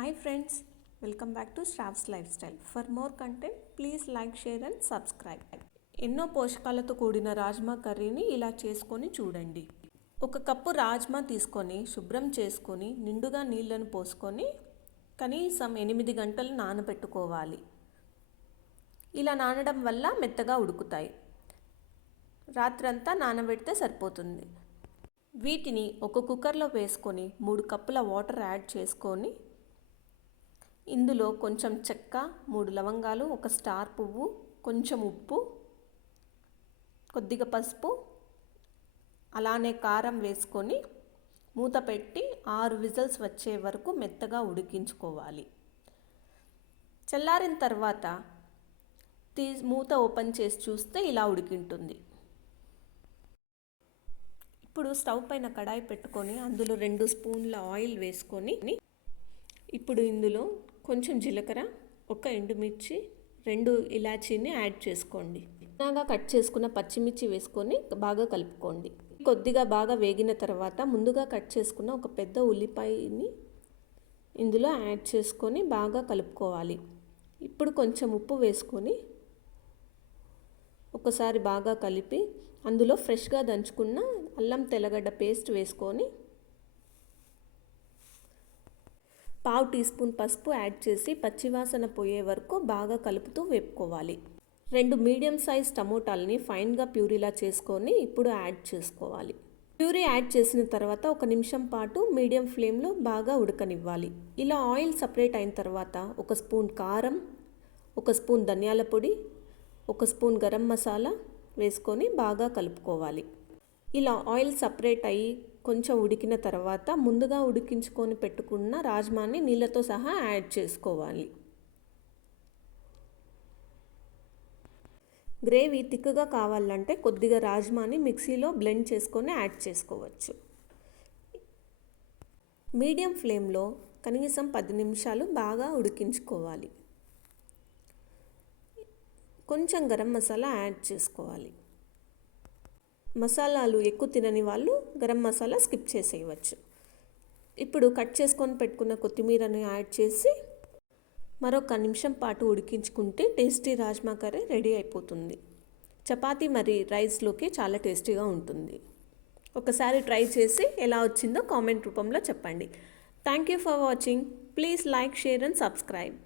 Hi friends, welcome back to Shrav's Lifestyle. For more content, please like, share and subscribe. ఎన్నో పోషకాలతో కూడిన రాజ్మా కర్రీని ఇలా చేసుకొని చూడండి. ఒక కప్పు రాజ్మా తీసుకొని శుభ్రం చేసుకొని నిండుగా నీళ్ళను పోసుకొని కనీసం 8 గంటలు నానబెట్టుకోవాలి. ఇలా నానడం వల్ల మెత్తగా ఉడుకుతాయి. రాత్రంతా నానబెడితే సరిపోతుంది. వీటిని ఒక కుక్కర్లో వేసుకొని 3 కప్పుల వాటర్ యాడ్ చేసుకొని ఇందులో కొంచెం చెక్క, 3 లవంగాలు, ఒక స్టార్ పువ్వు, కొంచెం ఉప్పు, కొద్దిగా పసుపు, అలానే కారం వేసుకొని మూత పెట్టి 6 విజిల్స్ వచ్చే వరకు మెత్తగా ఉడికించుకోవాలి. చల్లారిన తర్వాత మూత ఓపెన్ చేసి చూస్తే ఇలా ఉడికింటుంది. ఇప్పుడు స్టవ్ పైన కడాయి పెట్టుకొని అందులో 2 స్పూన్ల ఆయిల్ వేసుకొని ఇప్పుడు ఇందులో కొంచెం జీలకర్ర, ఒక ఎండుమిర్చి, 2 ఇలాచీని యాడ్ చేసుకోండి. బాగా కట్ చేసుకున్న పచ్చిమిర్చి వేసుకొని బాగా కలుపుకోండి. కొద్దిగా బాగా వేగిన తర్వాత ముందుగా కట్ చేసుకున్న ఒక పెద్ద ఉల్లిపాయని ఇందులో యాడ్ చేసుకొని బాగా కలుపుకోవాలి. ఇప్పుడు కొంచెం ఉప్పు వేసుకొని ఒకసారి బాగా కలిపి అందులో ఫ్రెష్గా దంచుకున్న అల్లం తెల్లగడ్డ పేస్ట్ వేసుకొని 1/2 టీ స్పూన్ పసుపు యాడ్ చేసి పచ్చివాసన పోయే వరకు బాగా కలుపుతూ వేపుకోవాలి. 2 మీడియం సైజ్ టమోటాలని ఫైన్గా ప్యూరీలా చేసుకొని ఇప్పుడు యాడ్ చేసుకోవాలి. ప్యూరీ యాడ్ చేసిన తర్వాత 1 నిమిషం పాటు మీడియం ఫ్లేమ్లో బాగా ఉడకనివ్వాలి. ఇలా ఆయిల్ సపరేట్ అయిన తర్వాత 1 స్పూన్ కారం, 1 స్పూన్ ధనియాల పొడి, 1 స్పూన్ గరం మసాలా వేసుకొని బాగా కలుపుకోవాలి. ఇలా ఆయిల్ సపరేట్ అయ్యి కొంచెం ఉడికిన తర్వాత ముందుగా ఉడికించుకొని పెట్టుకున్న రాజ్మాని నీళ్ళతో సహా యాడ్ చేసుకోవాలి. గ్రేవీ థిక్గా కావాలంటే కొద్దిగా రాజ్మాని మిక్సీలో బ్లెండ్ చేసుకొని యాడ్ చేసుకోవచ్చు. మీడియం ఫ్లేమ్లో కనీసం 10 నిమిషాలు బాగా ఉడికించుకోవాలి. కొంచెం గరం మసాలా యాడ్ చేసుకోవాలి. మసాలాలు ఎక్కువ తినని వాళ్ళు గరం మసాలా స్కిప్ చేసేయవచ్చు. ఇప్పుడు కట్ చేసుకొని పెట్టుకున్న కొత్తిమీరని యాడ్ చేసి మరొక నిమిషం పాటు ఉడికించుకుంటే టేస్టీ రాజ్మా కర్రీ రెడీ అయిపోతుంది. చపాతీ మరి రైస్లోకి చాలా టేస్టీగా ఉంటుంది. ఒకసారి ట్రై చేసి ఎలా వచ్చిందో కామెంట్ రూపంలో చెప్పండి. Thank you for watching. Please like, share and subscribe.